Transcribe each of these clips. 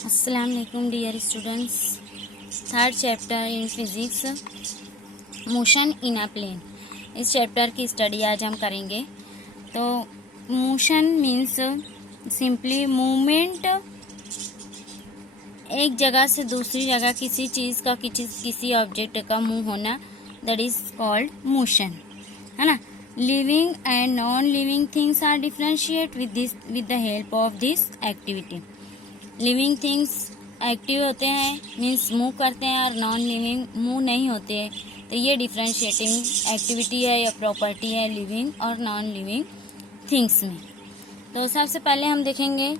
अस्सलाम वालेकुम dear students. Third chapter in physics, motion in a plane. इस chapter की स्टडी आज हम करेंगे। तो मोशन मीन्स सिंपली मूवमेंट, एक जगह से दूसरी जगह किसी चीज़ का किसी ऑब्जेक्ट का मूव होना, दैट इज कॉल्ड मोशन, है ना। Living and non living things are differentiate with the help of this activity. Living things active होते हैं, मीन्स मूव करते हैं, और नॉन लिविंग मूव नहीं होते हैं। तो ये डिफरेंशिएटिंग एक्टिविटी है या प्रॉपर्टी है लिविंग और नॉन लिविंग थिंग्स में। तो सबसे पहले हम देखेंगे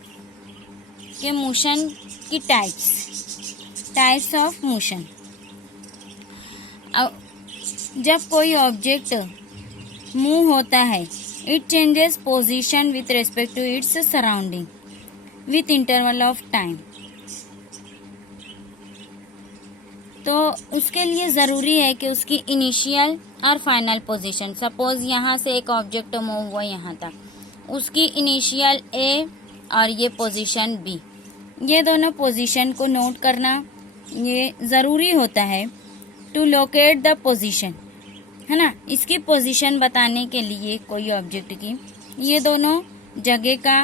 कि मोशन की टाइप्स ऑफ मोशन। जब कोई ऑब्जेक्ट मूव होता है, it changes position with respect to its surrounding with interval of time. तो उसके लिए ज़रूरी है कि उसकी इनिशियल और फाइनल पोजीशन, सपोज यहाँ से एक ऑब्जेक्ट मूव हुआ यहाँ तक, उसकी इनिशियल ए और ये पोजीशन बी, ये दोनों पोजीशन को नोट करना ये ज़रूरी होता है टू लोकेट द पोजीशन, है ना। इसकी पोजीशन बताने के लिए कोई ऑब्जेक्ट की ये दोनों जगह का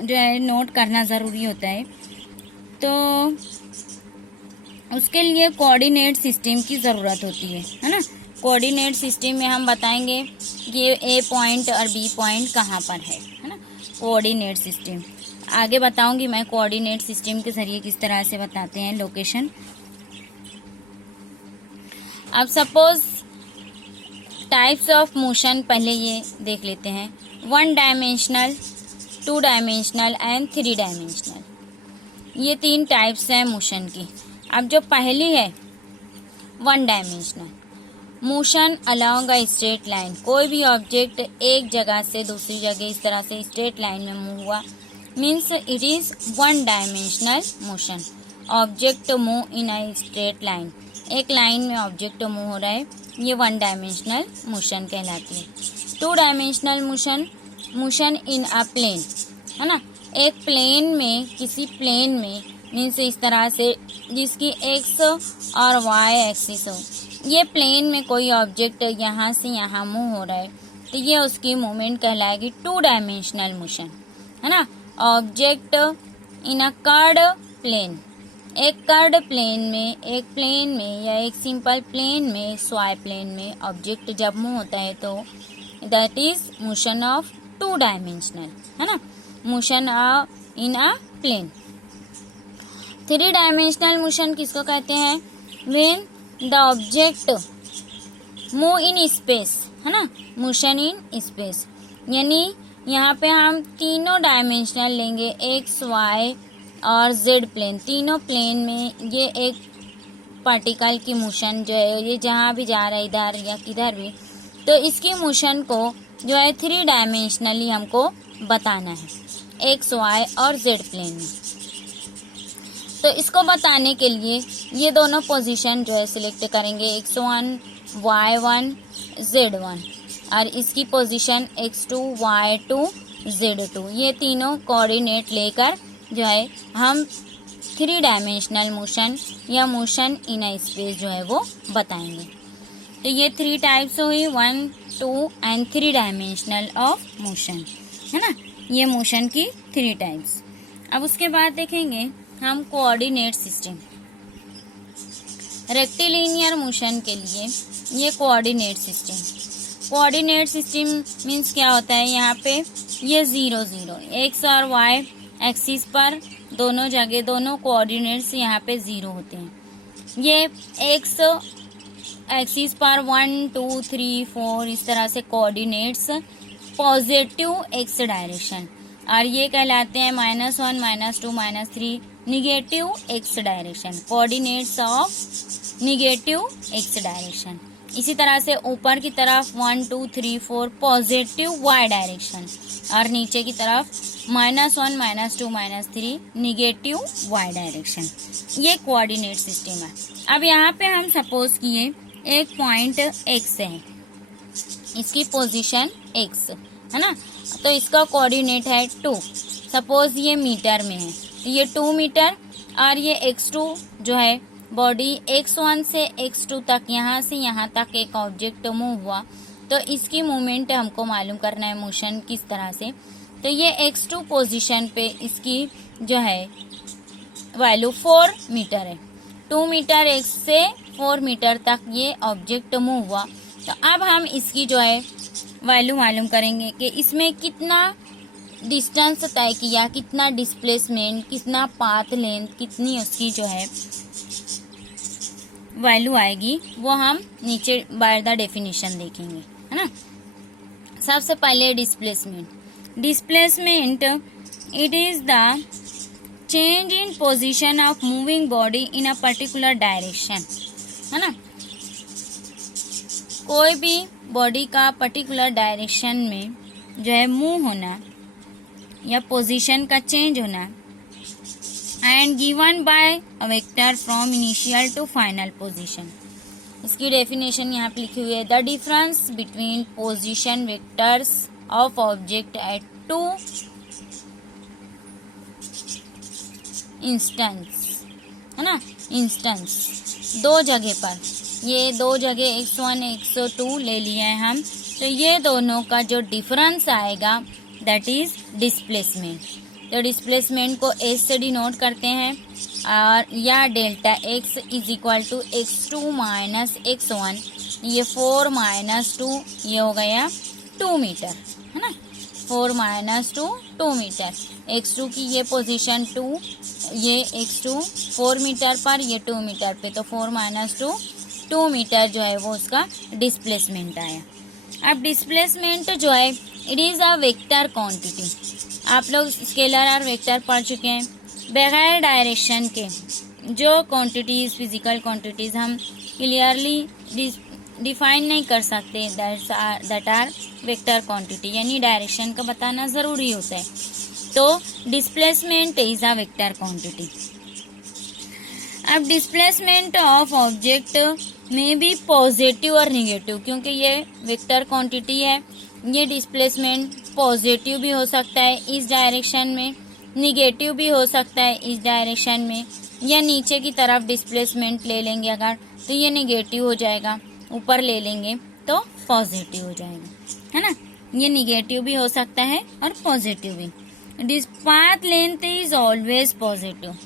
जो है नोट करना ज़रूरी होता है। तो उसके लिए कोऑर्डिनेट सिस्टम की ज़रूरत होती है ना। कोऑर्डिनेट सिस्टम में हम बताएंगे कि ए पॉइंट और बी पॉइंट कहाँ पर है ना। कोऑर्डिनेट सिस्टम आगे बताऊंगी मैं, कोऑर्डिनेट सिस्टम के ज़रिए किस तरह से बताते हैं लोकेशन। अब सपोज टाइप्स ऑफ मोशन पहले ये देख लेते हैं, 1 डायमेंशनल, 2 डायमेंशनल एंड 3 डायमेंशनल। ये 3 टाइप्स हैं मोशन की। अब जो पहली है 1 dimensional motion along a straight line. कोई भी ऑब्जेक्ट एक जगह से दूसरी जगह इस तरह से स्ट्रेट लाइन में मूव हुआ, means it is 1 dimensional motion. Object move in a straight line, एक लाइन में ऑब्जेक्ट मूव हो रहा है, ये 1 डायमेंशनल मोशन कहलाती है। 2 dimensional motion in a plane, है ना। एक प्लेन में, किसी प्लेन में, मीन्स इस तरह से जिसकी एक्स और वाई एक्सिस हो, ये प्लेन में कोई ऑब्जेक्ट यहाँ से यहाँ मूव हो रहा है, तो ये उसकी मूवमेंट कहलाएगी 2 डायमेंशनल मोशन, है ना। Object in a curved plane, एक कर्ड प्लेन में, एक प्लेन में या एक सिंपल प्लेन में, स्वाई प्लेन में ऑब्जेक्ट जब मूव होता है तो that is motion of 2 dimensional, है ना, motion in a plane. 3 dimensional motion किसको कहते हैं? When the object move in space, है ना, मोशन इन स्पेस। यानी यहाँ पे हम तीनों डायमेंशनल लेंगे, एक्स, वाई और जेड प्लेन, तीनों प्लेन में ये एक पार्टिकल की मोशन जो है, ये जहाँ भी जा रहा है, इधर या किधर भी, तो इसकी मोशन को जो है 3 डायमेंशनली हमको बताना है, एक्स, वाई और जेड प्लेन में। तो इसको बताने के लिए ये दोनों पोजीशन जो है सिलेक्ट करेंगे, x1, y1, z1, और इसकी पोजीशन x2, y2, z2। ये तीनों कोऑर्डिनेट लेकर जो है हम 3 डायमेंशनल मोशन या मोशन इन अ स्पेस जो है वो बताएंगे। तो ये 3 टाइप्स हुई, 1, 2 एंड 3 डायमेंशनल ऑफ मोशन, है ना। ये मोशन की 3 टाइप्स। अब उसके बाद देखेंगे हम कोऑर्डिनेट सिस्टम। रेक्टिलिनियर मोशन के लिए ये कोऑर्डिनेट सिस्टम मीन्स क्या होता है, यहाँ पे ये 0, 0, एक्स और वाई एक्सिस पर दोनों जगह दोनों कोऑर्डिनेट्स यहाँ पे 0 होते हैं। ये एक्स एक्सिस पर 1, 2, 3, 4 इस तरह से कोऑर्डिनेट्स पॉजिटिव एक्स डायरेक्शन, और ये कहलाते हैं -1, -2, -3 negative x direction, coordinates of negative x direction. इसी तरह से ऊपर की तरफ 1, 2, 3, 4 पॉजिटिव वाई डायरेक्शन, और नीचे की तरफ -1, -2, -3 निगेटिव वाई डायरेक्शन। ये कोऑर्डिनेट सिस्टम है। अब यहाँ पे हम सपोज किए एक पॉइंट एक्स है, इसकी पोजीशन एक्स, है ना, तो इसका कोऑर्डिनेट है 2। सपोज ये मीटर में है, ये 2 मीटर, और ये x2 जो है बॉडी x1 से x2 तक, यहाँ से यहाँ तक एक ऑब्जेक्ट मूव हुआ, तो इसकी मूवमेंट हमको मालूम करना है, मोशन किस तरह से। तो ये x2 पोजीशन पे इसकी जो है वैल्यू 4 मीटर है। 2 मीटर x से 4 मीटर तक ये ऑब्जेक्ट मूव हुआ। तो अब हम इसकी जो है वैल्यू मालूम करेंगे कि इसमें कितना डिस्टेंस तय किया, कितना डिस्प्लेसमेंट, कितना पाथ लेंथ, कितनी उसकी जो है वैल्यू आएगी, वो हम नीचे बाय द डेफिनेशन देखेंगे, है ना। सबसे पहले displacement it is the change in position of moving body in a particular direction, है ना। कोई भी बॉडी का पर्टिकुलर डायरेक्शन में जो है मूव होना या पोजीशन का चेंज होना, and given by a vector from initial to final position. इसकी डेफिनेशन यहाँ पे लिखी हुई है, the difference between position vectors of object at 2 instance, है ना, इंस्टेंस, 2 जगह पर, ये 2 जगह x1 x2 ले लिए हैं हम, तो ये दोनों का जो डिफरेंस आएगा दैट इज डिस्प्लेसमेंट। तो डिस्प्लेसमेंट को s से डिनोट करते हैं, और या delta x is equal to x2 minus x1, ये 4 माइनस 2, ये हो गया 2 मीटर, है ना, 4 माइनस 2 2 मीटर। x2 की ये पोजीशन 2, ये x2 4 मीटर पर, ये 2 मीटर पे, तो 4 माइनस 2 2 मीटर जो है वो उसका डिस्प्लेसमेंट आया। अब डिस्प्लेसमेंट जो है it is a vector quantity. आप लोग स्केलर और वेक्टर पढ़ चुके हैं। बगैर डायरेक्शन के जो क्वांटिटीज़, फिजिकल क्वांटिटीज़ हम क्लियरली डिफाइन नहीं कर सकते, दैट आर वेक्टर क्वांटिटी, यानी डायरेक्शन का बताना ज़रूरी होता है। तो displacement is a vector quantity. अब डिस्प्लेसमेंट ऑफ ऑब्जेक्ट में भी पॉजिटिव और निगेटिव, क्योंकि ये वेक्टर क्वांटिटी है, ये डिस्प्लेसमेंट पॉजिटिव भी हो सकता है इस डायरेक्शन में, निगेटिव भी हो सकता है इस डायरेक्शन में, या नीचे की तरफ डिस्प्लेसमेंट ले लेंगे अगर तो ये निगेटिव हो जाएगा, ऊपर ले लेंगे तो पॉजिटिव हो जाएगा, है ना। ये निगेटिव भी हो सकता है और पॉजिटिव भी। Path length is always positive.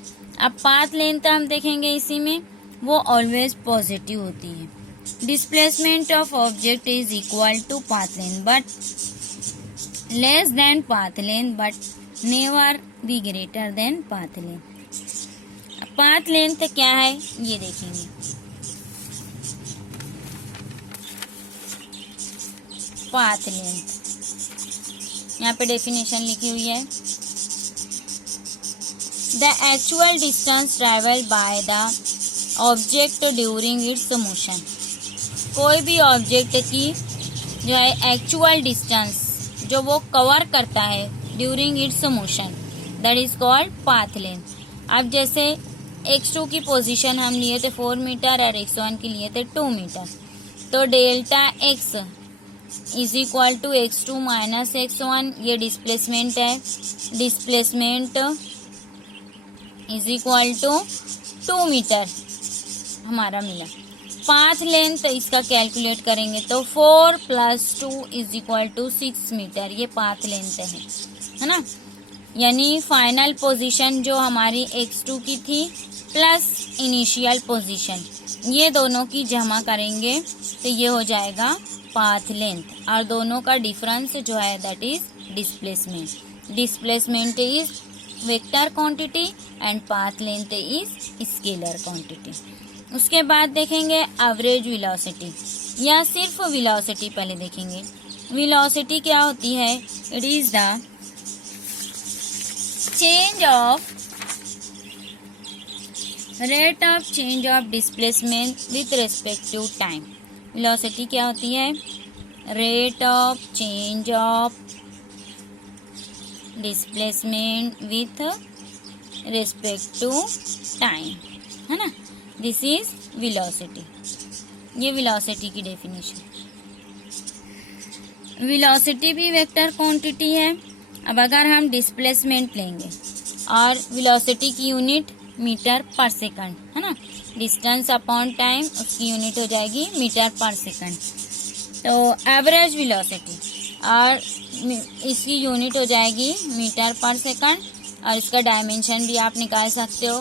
अब पाथ लेंथ हम देखेंगे इसी में, वो ऑलवेज पॉजिटिव होती है। Displacement of object is equal to path length but less than path length but never be greater than path length. Path length क्या है ये देखेंगे। पाथ लेंथ यहाँ पे डेफिनेशन लिखी हुई है, the actual distance travelled by the object during its motion. कोई भी ऑब्जेक्ट की जो है एक्चुअल डिस्टेंस जो वो कवर करता है during its motion, that is called path length. अब जैसे x2 की पोजीशन हम लिए थे 4 मीटर और x1 की लिए थे 2 मीटर, तो delta x is equal to x2 minus x1, ये डिस्प्लेसमेंट है। Displacement is equal to 2 metre हमारा मिला। पाथ लेंथ इसका कैलकुलेट करेंगे तो 4 + 2 इज इक्वल टू 6 मीटर, ये पाथ लेंथ है ना। यानी फाइनल पोजीशन जो हमारी x2 की थी प्लस इनिशियल पोजीशन, ये दोनों की जमा करेंगे तो ये हो जाएगा पाथ लेंथ, और दोनों का डिफरेंस जो है that is displacement. Displacement is vector quantity and path length is scalar quantity. उसके बाद देखेंगे एवरेज वेलोसिटी, या सिर्फ वेलोसिटी पहले देखेंगे। वेलोसिटी क्या होती है? It is the change of rate of change of displacement with respect to time. Velocity क्या होती है? Rate of change of displacement with respect to time, है ना। This is velocity. ये वेलोसिटी की डेफिनेशन। वेलोसिटी भी वेक्टर क्वांटिटी है। अब अगर हम डिस्प्लेसमेंट लेंगे और वेलोसिटी की यूनिट मीटर पर सेकंड है ना। डिस्टेंस अपॉन टाइम उसकी यूनिट हो जाएगी मीटर पर सेकंड। तो एवरेज वेलोसिटी और इसकी यूनिट हो जाएगी मीटर पर सेकंड, और इसका डायमेंशन भी आप निकाल सकते हो,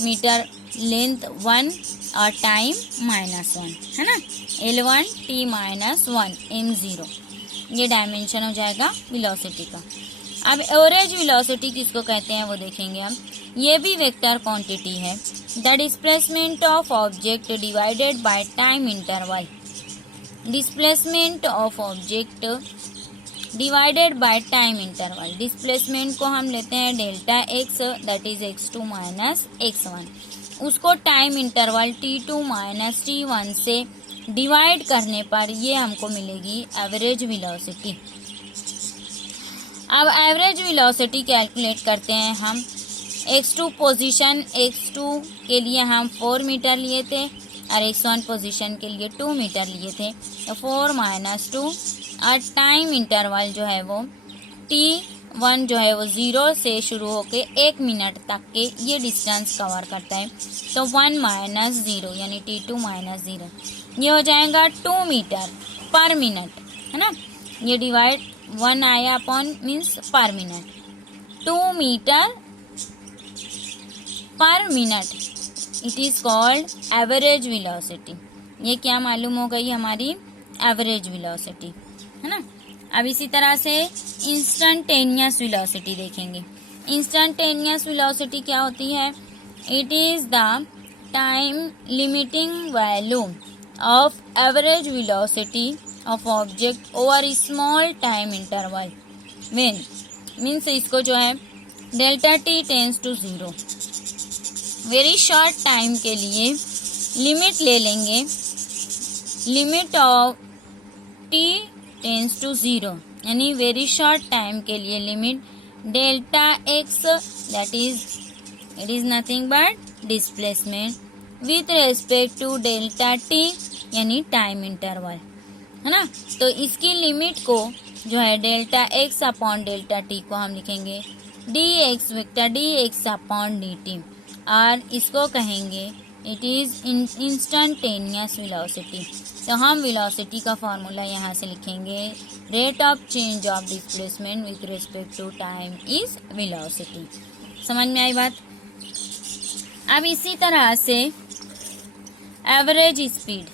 मीटर लेंथ 1 और टाइम -1 है ना, L1 T -1 M0, ये डायमेंशन हो जाएगा वेलोसिटी का। अब एवरेज वेलोसिटी किसको कहते हैं वो देखेंगे हम। ये भी वेक्टर क्वांटिटी है। The displacement of object divided by time interval. Displacement of object divided by time interval. Displacement को हम लेते हैं delta x, that is x2 minus x1, उसको time interval t2 minus t1 से डिवाइड करने पर ये हमको मिलेगी एवरेज वेलोसिटी। अब एवरेज वेलोसिटी कैलकुलेट करते हैं हम। x2 पोजीशन, x2 के लिए हम 4 मीटर लिए थे और x1 पोजीशन के लिए 2 मीटर लिए थे, तो 4 माइनस 2, और टाइम इंटरवल जो है वो t1 जो है वो 0 से शुरू होके 1 मिनट तक के ये डिस्टेंस कवर करता है, तो 1 माइनस 0 यानी t2 माइनस 0, ये हो जाएगा 2 मीटर पर मिनट है ना। ये डिवाइड 1 आया अपॉन मीन्स पर मिनट, 2 मीटर पर minute, it is called average velocity. ये क्या मालूम हो गई हमारी एवरेज वेलोसिटी है ना। अब इसी तरह से इंस्टेंटेनियस वेलोसिटी देखेंगे। इंस्टेंटेनियस वेलोसिटी क्या होती है? It is the time limiting value of average velocity of object over small time interval when, means इसको जो है delta t tends to 0, very short time के लिए लिमिट ले लेंगे, limit of t tends to 0, यानी वेरी शॉर्ट टाइम के लिए limit delta x, that is it is nothing but displacement with respect to delta t यानी time interval है ना। तो इसकी लिमिट को जो है delta x upon delta t को हम लिखेंगे dx vector dx upon dt, और इसको कहेंगे इट इज इंस्टेंटेनियस वेलोसिटी। तो हम वेलोसिटी का फॉर्मूला यहाँ से लिखेंगे, rate of change of displacement with respect to time is velocity. समझ में आई बात? अब इसी तरह से एवरेज स्पीड,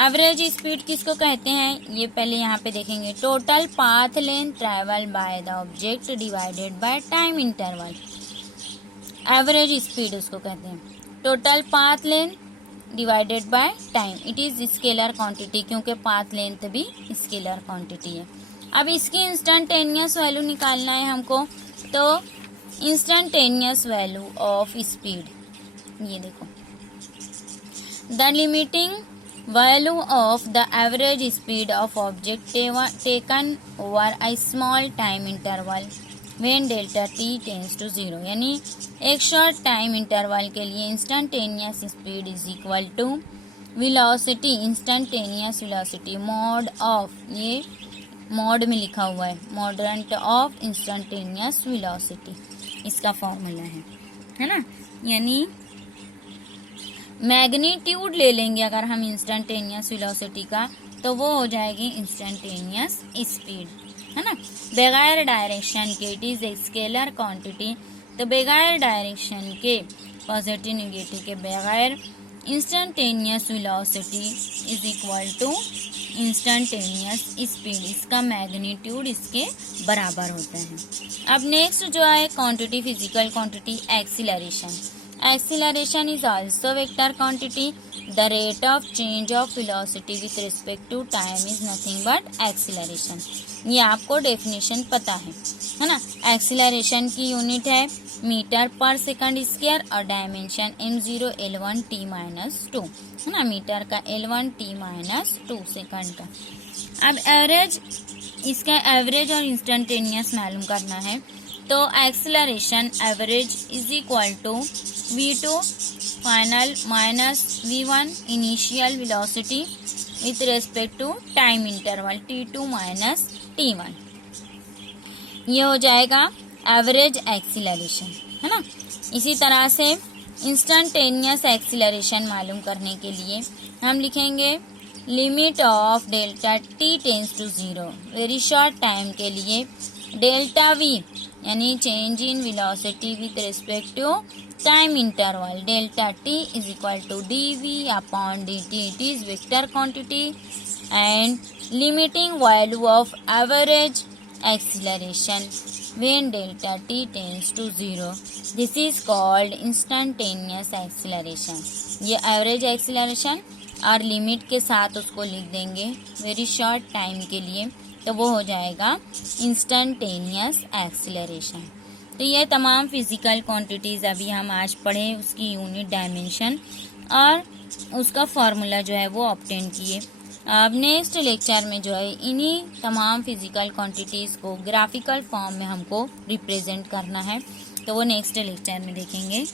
एवरेज स्पीड किसको कहते हैं ये पहले यहाँ पे देखेंगे। Total path length travel by the object divided by time interval, average speed उसको कहते हैं। Total path length divided by time, it is scalar quantity, क्योंकि पाथ लेंथ भी स्केलर क्वांटिटी है। अब इसकी इंस्टेंटेनियस वैल्यू निकालना है हमको, तो इंस्टेंटेनियस वैल्यू ऑफ स्पीड, ये देखो, the limiting value of the average speed of object taken over a small time interval when delta t tends to 0, यानी एक शॉर्ट टाइम इंटरवल के लिए instantaneous speed is equal to velocity, instantaneous velocity mod of, ये mod में लिखा हुआ है, मॉडरेंट ऑफ इंस्टेंटेनियस वेलोसिटी, इसका फॉर्मूला है ना। यानी मैग्नीट्यूड ले लेंगे अगर हम इंस्टेंटेनियस वेलोसिटी का, तो वो हो जाएगी इंस्टेंटेनियस स्पीड है ना, बगैर डायरेक्शन के, it is a scalar quantity. तो बगैर डायरेक्शन के, पॉजिटिव निगेटिव के बगैर, instantaneous velocity is equal to instantaneous speed, इसका मैग्नीट्यूड इसके बराबर होता है। अब नेक्स्ट जो है quantity, physical quantity acceleration. Acceleration is also vector quantity, the rate of change of velocity with respect to time is nothing but acceleration. ये आपको डेफिनेशन पता है ना। एक्सीलरेशन की यूनिट है मीटर पर सेकंड स्क्वायर और डायमेंशन m0 L1 t -2 है ना, मीटर का L1 t -2 सेकंड का। अब एवरेज, इसका एवरेज और इंस्टेंटेनियस मालूम करना है, तो acceleration average is equal to v2 final minus v1 initial velocity with respect to time interval t2 minus t1, ये हो जाएगा एवरेज एक्सीलरेशन। है ना। इसी तरह से इंस्टेंटेनियस एक्सीलरेशन मालूम करने के लिए हम लिखेंगे limit of delta T tends to 0, very short time के लिए डेल्टा वी यानी change in velocity with respect to time interval, delta T is equal to D V upon D T, it is vector quantity, and limiting value of average acceleration when delta t tends to 0, this is called instantaneous acceleration। ये average acceleration और limit के साथ उसको लिख देंगे very short time के लिए, तो वो हो जाएगा इंस्टेंटेनियस एक्सीलरेशन। तो ये तमाम फिजिकल क्वांटिटीज़ अभी हम आज पढ़े, उसकी यूनिट डायमेंशन और उसका फॉर्मूला जो है वो ऑब्टेन किए। अब नेक्स्ट लेक्चर में जो है इन्हीं तमाम फिजिकल क्वांटिटीज़ को ग्राफिकल फॉर्म में हमको रिप्रेजेंट करना है, तो वो नेक्स्ट लेक्चर में देखेंगे।